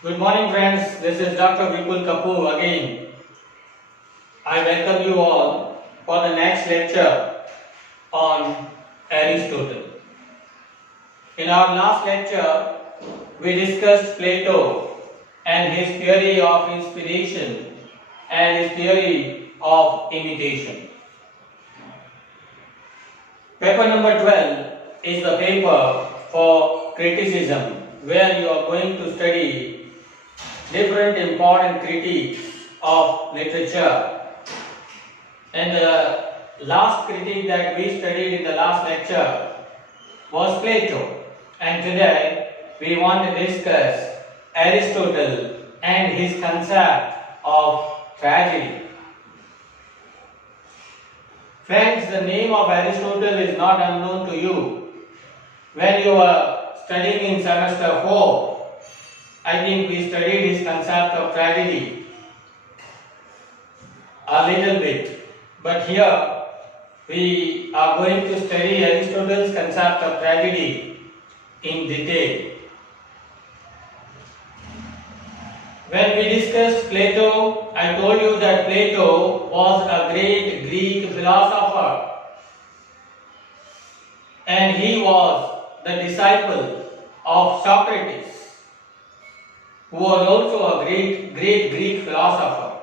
Good morning, friends. This is Dr. Vipul Kapoor again. I welcome you all for the next lecture on Aristotle. In our last lecture, we discussed Plato and his theory of inspiration and his theory of imitation. Paper number 12 is the paper for criticism, where you are going to study different important critiques of literature. And the last critique that we studied in the last lecture was Plato. And today we want to discuss Aristotle and his concept of tragedy. Friends, the name of Aristotle is not unknown to you. When you were studying in semester 4, I think we studied his concept of tragedy a little bit. But here we are going to study Aristotle's concept of tragedy in detail. When we discussed Plato, I told you that Plato was a great Greek philosopher and he was the disciple of Socrates, who was also a great Greek philosopher.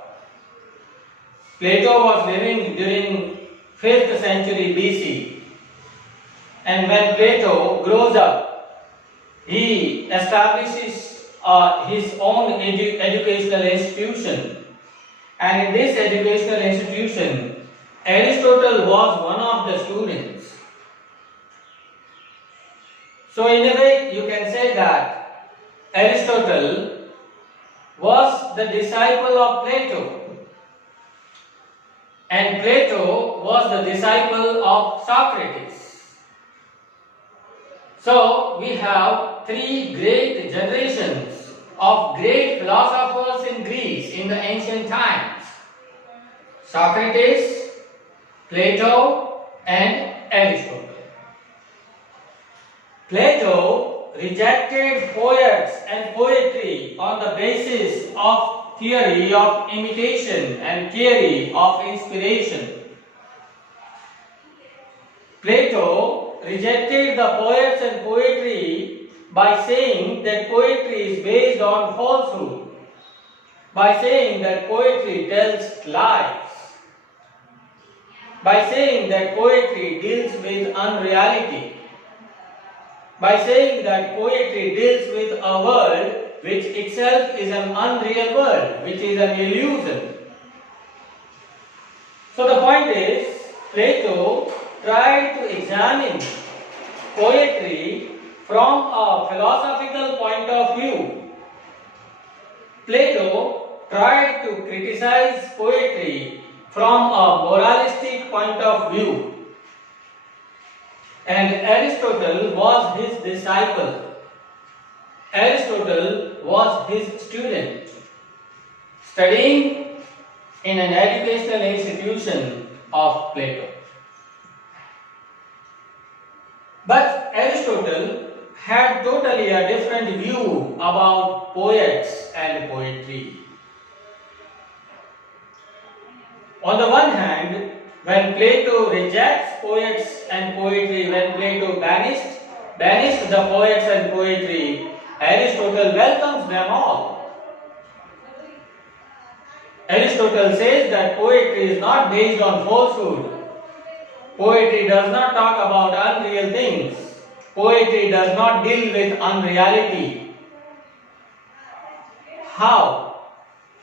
Plato was living during 5th century BC, and when Plato grows up, he establishes his own educational institution, and in this educational institution, Aristotle was one of the students. So in a way, you can say that Aristotle was the disciple of Plato, and Plato was the disciple of Socrates. So we have three great generations of great philosophers in Greece in the ancient times: Socrates, Plato, and Aristotle. Plato rejected poets and poetry on the basis of theory of imitation and theory of inspiration. Plato rejected the poets and poetry by saying that poetry is based on falsehood, by saying that poetry tells lies, by saying that poetry deals with unreality, by saying that poetry deals with a world which itself is an unreal world, which is an illusion. So the point is, Plato tried to examine poetry from a philosophical point of view. Plato tried to criticize poetry from a moralistic point of view. And Aristotle was his disciple. Aristotle was his student, studying in an educational institution of Plato. But Aristotle had totally a different view about poets and poetry. On the one hand, when Plato rejects poets and poetry, when Plato banished the poets and poetry, Aristotle welcomes them all. Aristotle says that poetry is not based on falsehood. Poetry does not talk about unreal things. Poetry does not deal with unreality. How?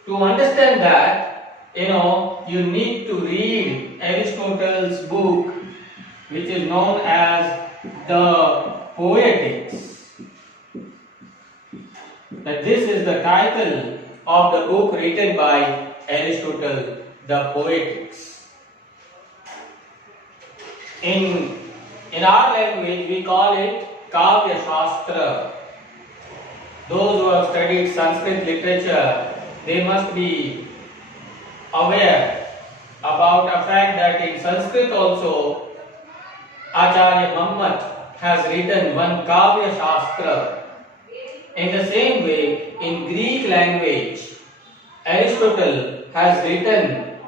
To understand that, you need to read Aristotle's book, which is known as the Poetics. That this is the title of the book written by Aristotle, the Poetics. In our language, we call it Kavya Shastra. Those who have studied Sanskrit literature, they must be aware about the fact that in Sanskrit also, Acharya Mammat has written one Kavya Shastra, In the same way, in Greek language, Aristotle has written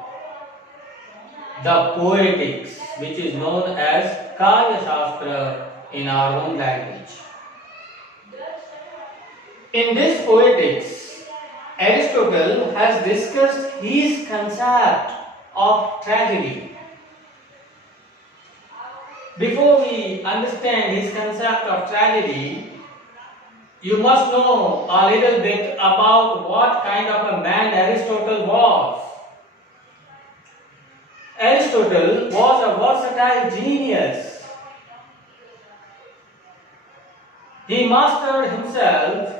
the Poetics, which is known as Kaya Shastra in our own language. In this Poetics, Aristotle has discussed his concept of tragedy. Before we understand his concept of tragedy, you must know a little bit about what kind of a man Aristotle was. Aristotle was a versatile genius. He mastered himself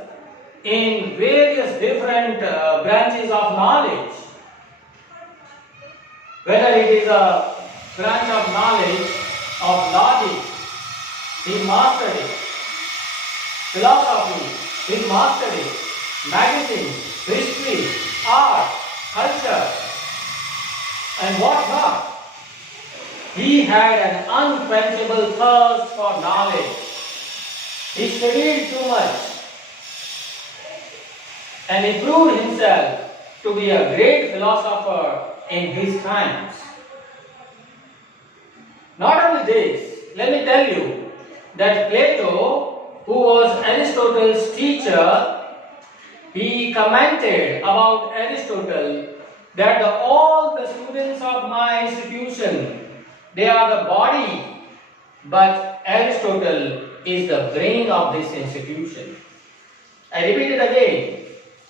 in various different branches of knowledge. Whether it is a branch of knowledge of logic, he mastered it. Philosophy, he mastered it. Medicine, history, art, culture, and what not. He had an unquenchable thirst for knowledge. He studied too much, and he proved himself to be a great philosopher in his times. Not only this, let me tell you that Plato, who was Aristotle's teacher, he commented about Aristotle that all the students of my institution, they are the body, but Aristotle is the brain of this institution. I repeat it again.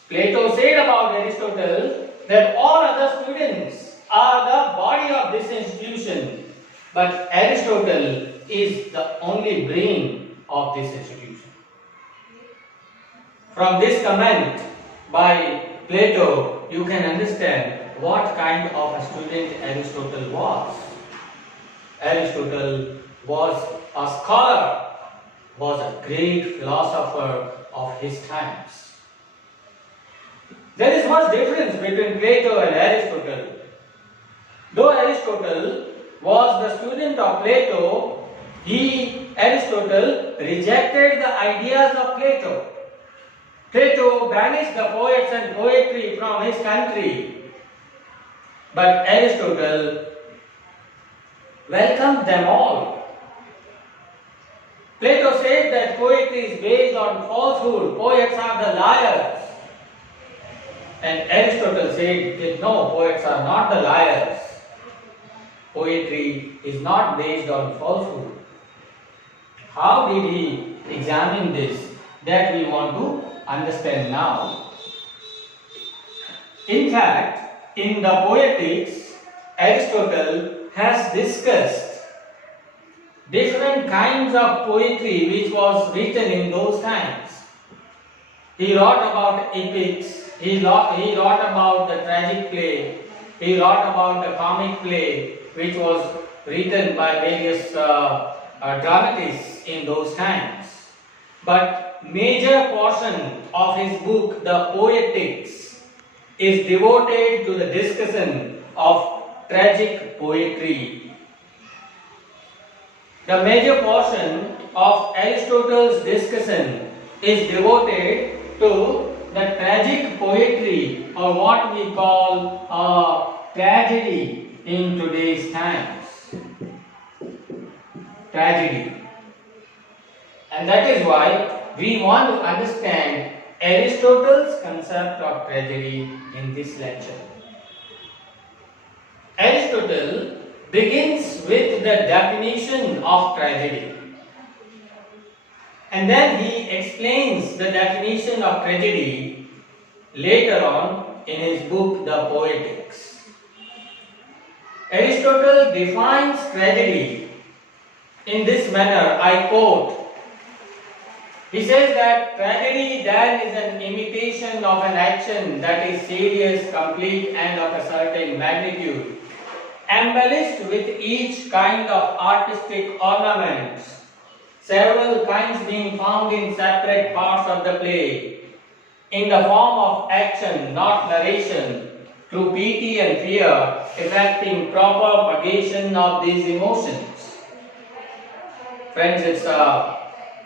Plato said about Aristotle that all other students are the body of this institution, but Aristotle is the only brain of this institution. From this comment by Plato, you can understand what kind of a student Aristotle was. Aristotle was a scholar, was a great philosopher of his times. There is much difference between Plato and Aristotle. Though Aristotle was the student of Plato, Aristotle rejected the ideas of Plato. Plato banished the poets and poetry from his country, but Aristotle welcomed them all. Plato said that poetry is based on falsehood, poets are the liars. And Aristotle said that no, poets are not the liars. Poetry is not based on falsehood. How did he examine this? That we want to understand now. In fact, in the Poetics, Aristotle has discussed different kinds of poetry which was written in those times. He wrote about epics, he wrote about the tragic play, he wrote about the comic play which was written by various dramatists in those times. But major portion of his book, the Poetics, is devoted to the discussion of tragic poetry. The major portion of Aristotle's discussion is devoted to the tragic poetry, or what we call a tragedy in today's times. Tragedy. And that is why we want to understand Aristotle's concept of tragedy in this lecture. Aristotle begins with the definition of tragedy, and then he explains the definition of tragedy later on in his book The Poetics. Aristotle defines tragedy in this manner, I quote. He says that tragedy then is an imitation of an action that is serious, complete, and of a certain magnitude, embellished with each kind of artistic ornaments, several kinds being found in separate parts of the play, in the form of action, not narration, through pity and fear, effecting proper purgation of these emotions. Friends, it's a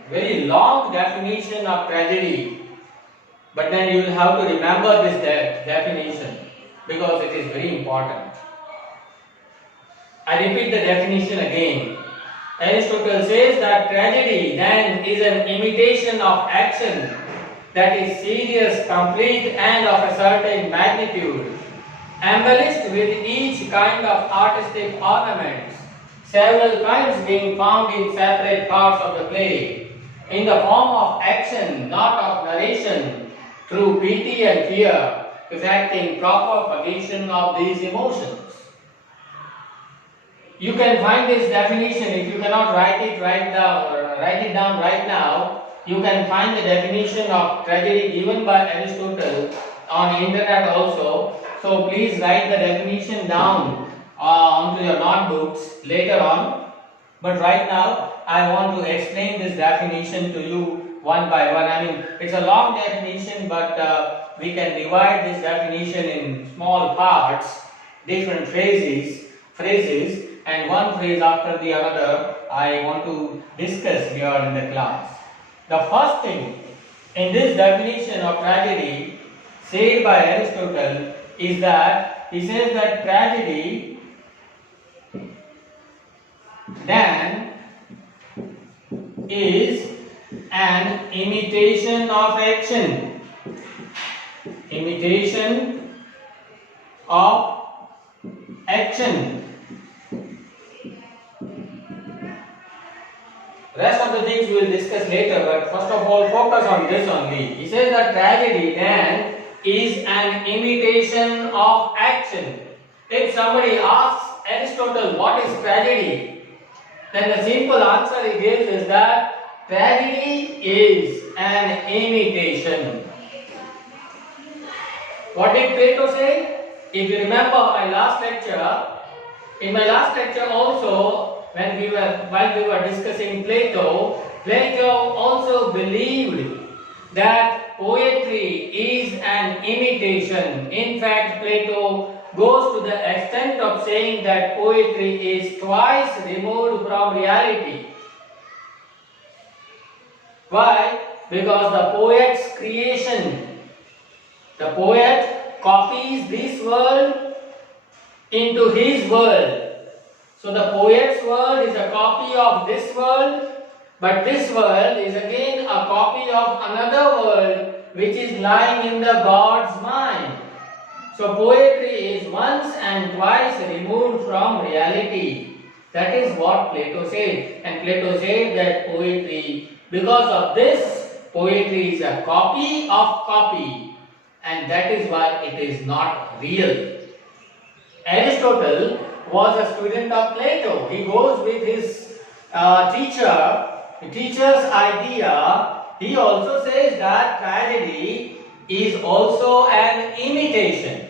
very long definition of tragedy, but then you will have to remember this definition because it is very important. I repeat the definition again. Aristotle says that tragedy then is an imitation of action that is serious, complete, and of a certain magnitude, embellished with each kind of artistic ornaments, several kinds being found in separate parts of the play, in the form of action, not of narration, through pity and fear, effecting proper purgation of these emotions. You can find this definition if you cannot write it down right now. You can find the definition of tragedy given by Aristotle on internet also. So please write the definition down onto your notebooks later on. But right now I want to explain this definition to you one by one. I mean, it's a long definition, but we can divide this definition in small parts, different phrases, and one phrase after the other I want to discuss here in the class. The first thing in this definition of tragedy said by Aristotle is that he says that tragedy then is an imitation of action. Imitation of action. Rest of the things we will discuss later, but first of all focus on this only. He says that tragedy then is an imitation of action. If somebody asks Aristotle what is tragedy, then the simple answer he gives is that tragedy is an imitation. What did Plato say? If you remember my last lecture, in my last lecture also, while we were discussing Plato also believed that poetry is an imitation. In fact, Plato goes to the extent of saying that poetry is twice removed from reality. Why? Because the poet's creation, the poet copies this world into his world. So the poet's world is a copy of this world, but this world is again a copy of another world which is lying in the God's mind. So poetry is once and twice removed from reality. That is what Plato said. And Plato said that poetry, because of this, poetry is a copy of copy, and that is why it is not real. Aristotle was a student of Plato. He goes with his teacher's idea. He also says that tragedy is also an imitation.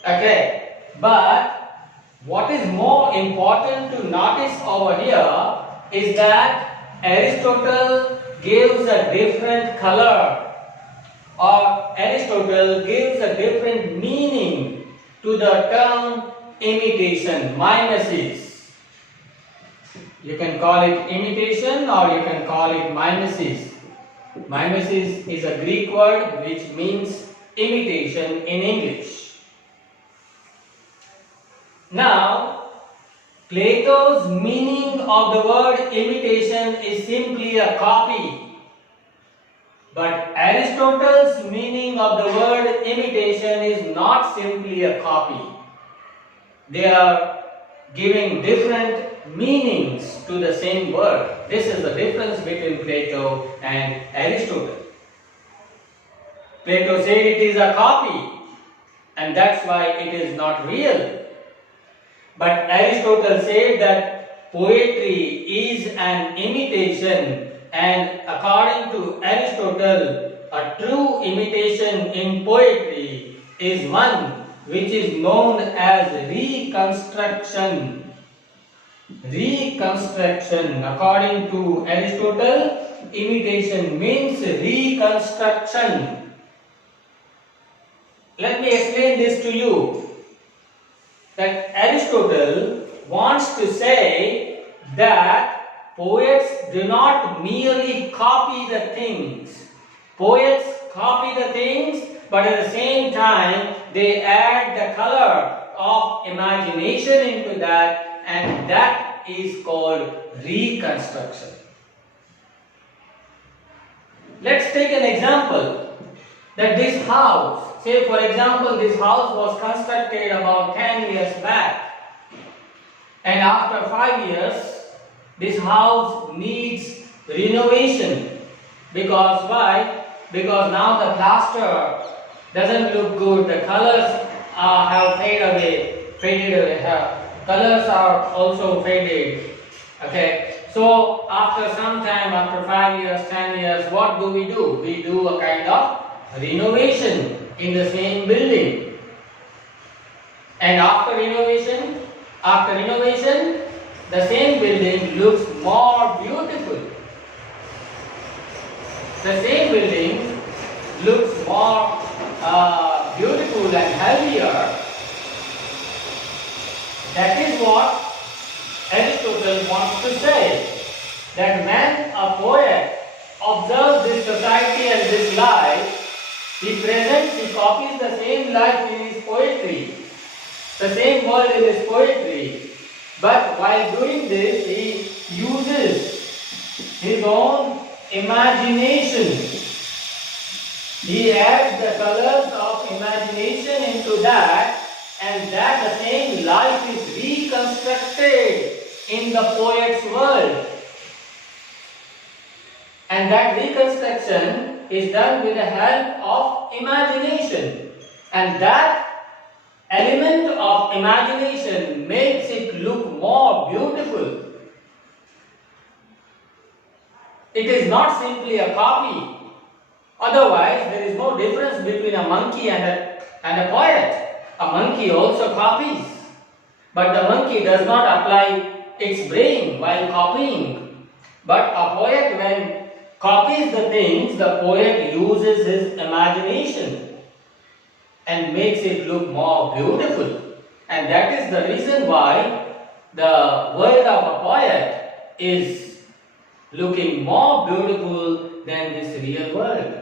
Okay, but what is more important to notice over here is that Aristotle gives a different color, or Aristotle gives a different meaning to the term imitation, mimesis. You can call it imitation or you can call it mimesis. Mimesis is a Greek word which means imitation in English. Now, Plato's meaning of the word imitation is simply a copy. But Aristotle's meaning of the word imitation is not simply a copy. They are giving different meanings to the same word. This is the difference between Plato and Aristotle. Plato said it is a copy, and that's why it is not real. But Aristotle said that poetry is an imitation. And according to Aristotle, a true imitation in poetry is one which is known as reconstruction. Reconstruction. According to Aristotle, imitation means reconstruction. Let me explain this to you. That Aristotle wants to say that poets do not merely copy the things. Poets copy the things, but at the same time they add the color of imagination into that, and that is called reconstruction. Let's take an example that this house, say for example this house was constructed about 10 years back, and after 5 years this house needs renovation. Because why? Because now the plaster doesn't look good, the colors have faded away, colors are also faded. Okay, so after some time, after 5 years, 10 years, what do? We do a kind of renovation in the same building. And after renovation, the same building looks more beautiful. The same building looks more beautiful and healthier. That is what Aristotle wants to say. That when a poet observes this society and this life, he copies the same life in his poetry, the same world in his poetry. But while doing this, he uses his own imagination. He adds the colors of imagination into that, and that the same life is reconstructed in the poet's world. And that reconstruction is done with the help of imagination. And that element of imagination makes it look more beautiful. It is not simply a copy. Otherwise, there is no difference between a monkey and a poet. A monkey also copies, but the monkey does not apply its brain while copying. But a poet, when copies the things, the poet uses his imagination and makes it look more beautiful. And that is the reason why the world of a poet is looking more beautiful than this real world.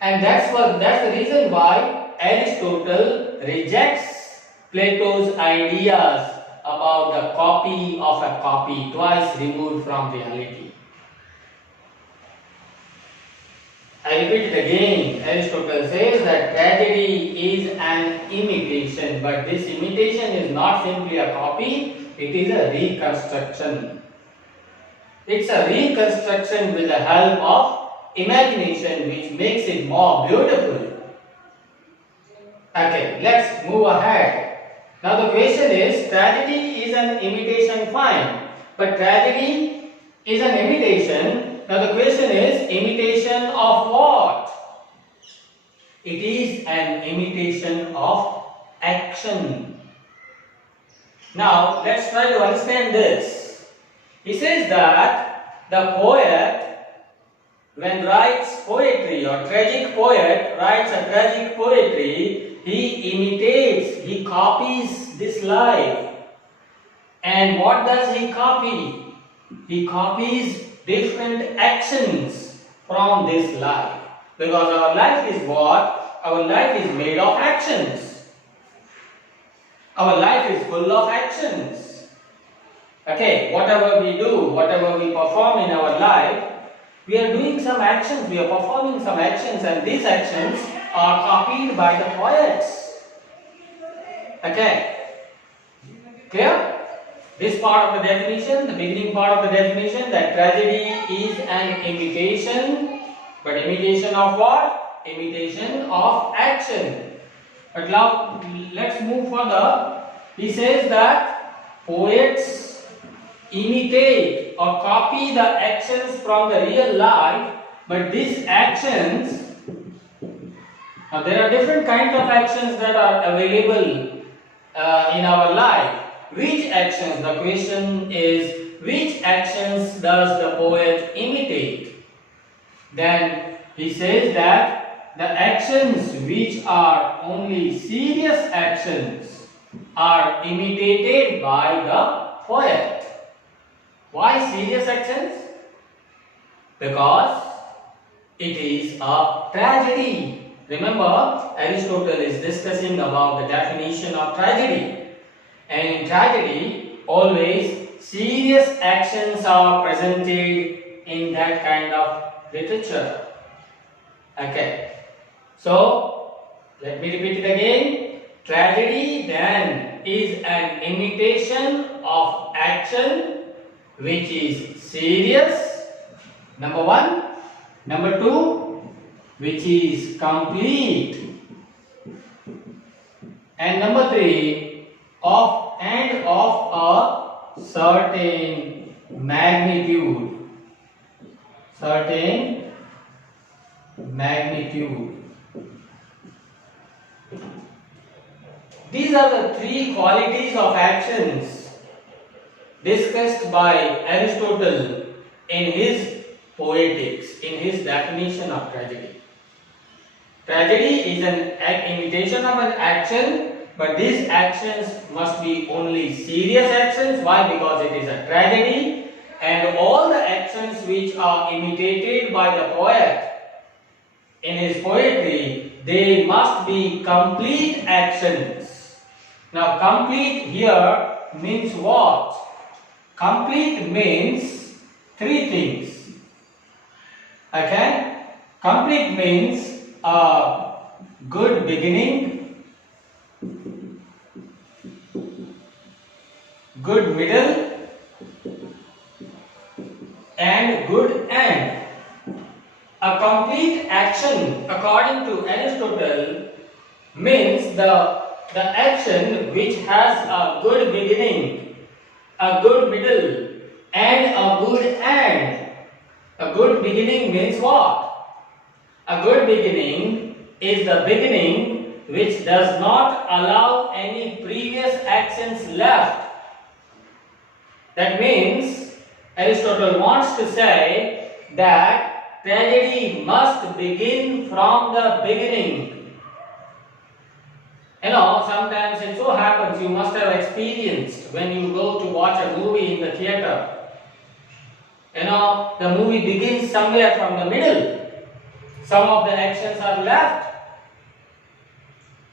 And that's the reason why Aristotle rejects Plato's ideas about the copy of a copy, twice removed from reality. I repeat it again. Aristotle says that tragedy is an imitation, but this imitation is not simply a copy, it is a reconstruction. It's a reconstruction with the help of imagination, which makes it more beautiful. Okay, let's move ahead. Now the question is, tragedy is an imitation, fine, but tragedy is an imitation. Now the question is, imitation of what? It is an imitation of action. Now let's try to understand this. He says that the poet, when writes poetry, or tragic poet writes a tragic poetry, he imitates, he copies this life. And what does he copy? He copies different actions from this life. Because our life is what? Our life is made of actions. Our life is full of actions. Okay, whatever we do, whatever we perform in our life, we are doing some actions, we are performing some actions, and these actions are copied by the poets. Okay, clear? This part of the definition, the beginning part of the definition, that tragedy is an imitation, but imitation of what? Imitation of action. But now let's move further. He says that poets imitate or copy the actions from the real life, but these actions, now there are different kinds of actions that are available in our life. Which actions, the question is, which actions does the poet imitate? Then he says that the actions which are only serious actions are imitated by the poet. Why serious actions? Because it is a tragedy. Remember, Aristotle is discussing about the definition of tragedy. And in tragedy, always serious actions are presented in that kind of literature. Okay. So, let me repeat it again. Tragedy then is an imitation of action which is serious, number one. Number two, which is complete. And number three, of a certain magnitude. Certain magnitude. These are the three qualities of actions discussed by Aristotle in his Poetics, in his definition of tragedy. Tragedy is an imitation of an action, but these actions must be only serious actions. Why? Because it is a tragedy, and all the actions which are imitated by the poet in his poetry, they must be complete actions. Now, complete here means what? Complete means three things. Okay? Complete means a good beginning, good middle, and good end. A complete action, according to Aristotle, means the action which has a good beginning, a good middle, and a good end. A good beginning means what? A good beginning is the beginning which does not allow any previous actions left. That means Aristotle wants to say that tragedy must begin from the beginning. You know, sometimes it so happens, you must have experienced when you go to watch a movie in the theater. You know, the movie begins somewhere from the middle. Some of the actions are left,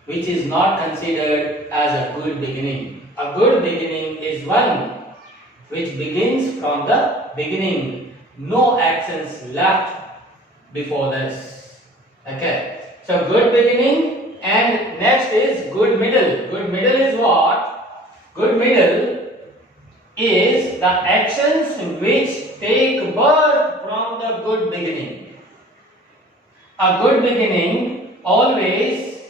which is not considered as a good beginning. A good beginning is one which begins from the beginning. No actions left before this. Okay. So good beginning, and next is good middle. Good middle is what? Good middle is the actions which take birth from the good beginning. A good beginning always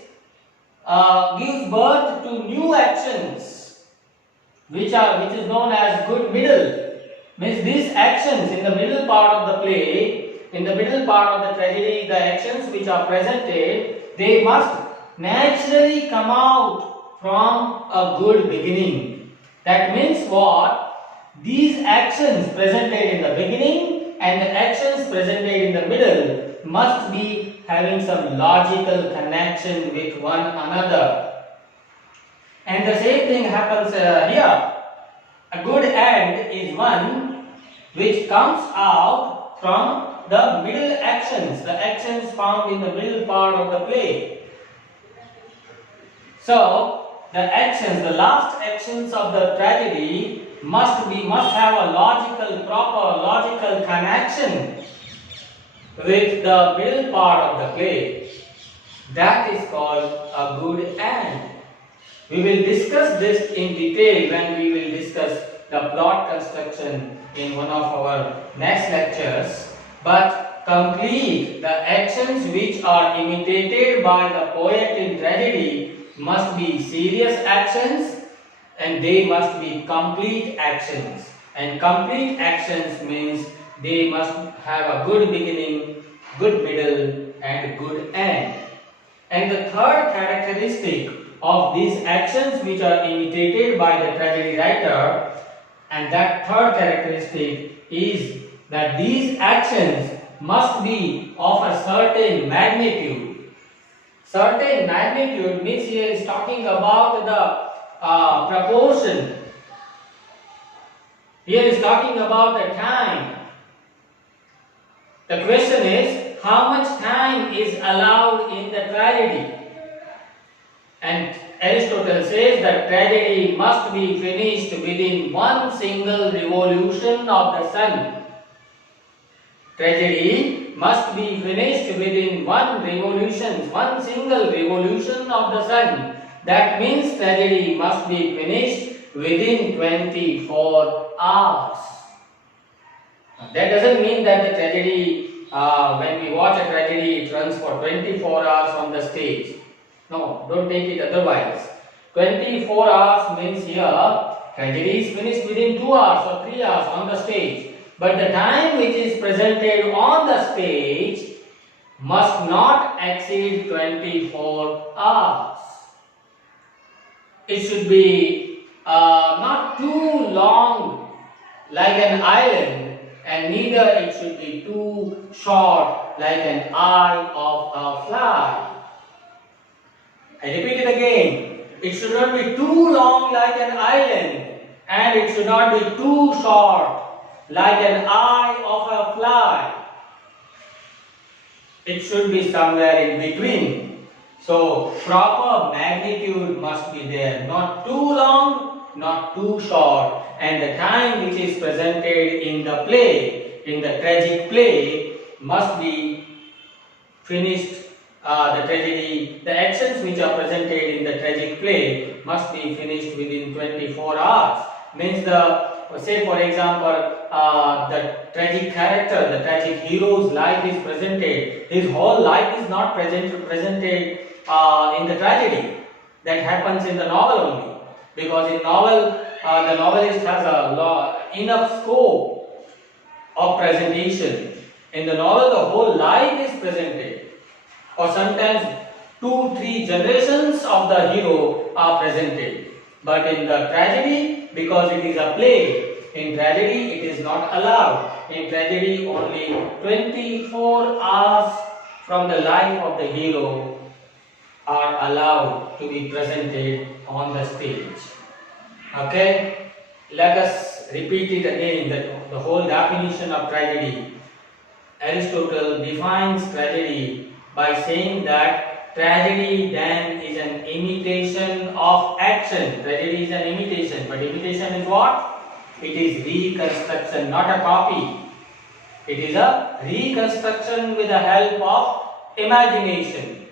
gives birth to new actions, which is known as good middle. Means these actions in the middle part of the play, in the middle part of the tragedy, the actions which are presented, they must naturally come out from a good beginning. That means what? These actions presented in the beginning and the actions presented in the middle must be having some logical connection with one another. And the same thing happens here. A good end is one which comes out from the middle actions, the actions found in the middle part of the play. So, the actions, the last actions of the tragedy must have a proper logical connection with the middle part of the play. That is called a good end. We will discuss this in detail when we will discuss the plot construction in one of our next lectures. But complete, the actions which are imitated by the poet in tragedy must be serious actions, and they must be complete actions. And complete actions means they must have a good beginning, good middle, and good end. And the third characteristic of these actions which are imitated by the tragedy writer, and that third characteristic is that these actions must be of a certain magnitude. Certain magnitude means he is talking about the proportion. He Here is talking about the time. The question is, how much time is allowed in the tragedy? And Aristotle says that tragedy must be finished within one single revolution of the sun. Tragedy must be finished within one single revolution of the sun. That means tragedy must be finished within 24 hours. That doesn't mean that the tragedy, when we watch a tragedy, it runs for 24 hours on the stage. No, don't take it otherwise. 24 hours means here, tragedy is finished within 2 hours or 3 hours on the stage. But the time which is presented on the stage must not exceed 24 hours. It should be not too long like an island, and neither it should be too short like an eye of a fly. I repeat it again. It should not be too long like an island, and it should not be too short like an eye of a fly. It should be somewhere in between. So proper magnitude must be there, not too long, not too short, and the time which is presented in the play, in the tragic play, must be finished. The tragedy, the actions which are presented in the tragic play must be finished within 24 hours. Means say for example, the tragic character, the tragic hero's life is presented. His whole life is not presented in the tragedy. That happens in the novel only. Because in novel, the novelist has enough scope of presentation. In the novel, the whole life is presented. Or sometimes 2-3 generations of the hero are presented. But in the tragedy, because it is a play, in tragedy it is not allowed. In tragedy only 24 hours from the life of the hero are allowed to be presented on the stage. Okay? Let us repeat it again, the whole definition of tragedy. Aristotle defines tragedy by saying that tragedy then is an imitation of action. Tragedy is an imitation, but imitation is what? It is reconstruction, not a copy. It is a reconstruction with the help of imagination.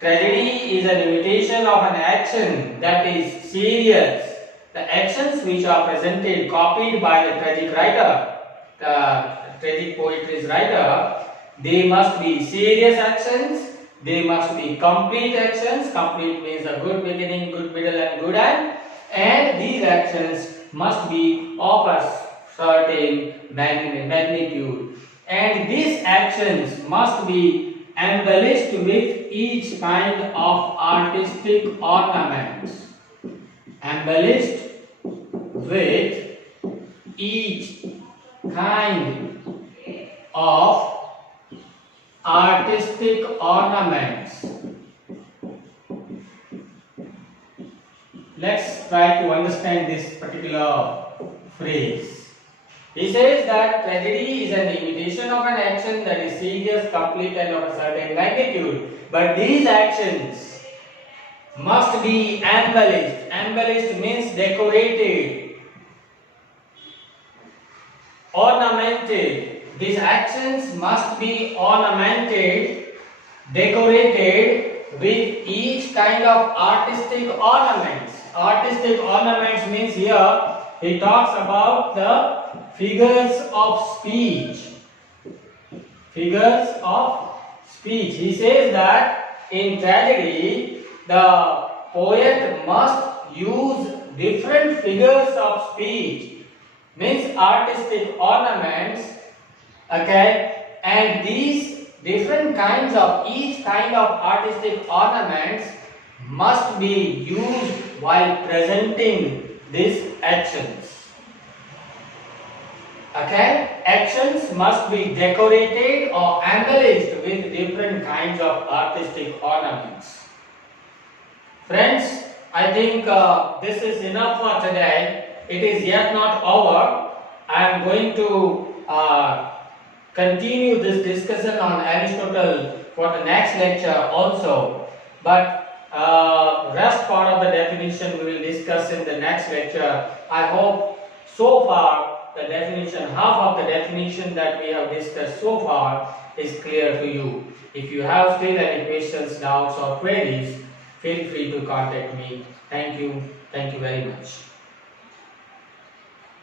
Tragedy is an imitation of an action that is serious. The actions which are presented, copied by the tragic writer, the tragic poetry's writer, they must be serious actions, they must be complete actions. Complete means a good beginning, good middle and good end. And these actions must be of a certain magnitude. And these actions must be embellished with each kind of artistic ornaments. Embellished with each kind of artistic ornaments. Let's try to understand this particular phrase. He says that tragedy is an imitation of an action that is serious, complete and of a certain magnitude. But these actions must be embellished. Embellished means decorated, ornamented. These actions must be ornamented, decorated with each kind of artistic ornaments. Artistic ornaments means here he talks about the figures of speech. Figures of speech. He says that in tragedy the poet must use different figures of speech. Means artistic ornaments. Okay, and these different kinds of, each kind of artistic ornaments must be used while presenting these actions. Okay, actions must be decorated or embellished with different kinds of artistic ornaments. Friends, I think this is enough for today. it is yet not over. I am going to continue this discussion on Aristotle for the next lecture also, but rest part of the definition we will discuss in the next lecture. I hope so far the definition, half of the definition that we have discussed so far is clear to you. If you have still any questions, doubts or queries, feel free to contact me. Thank you very much.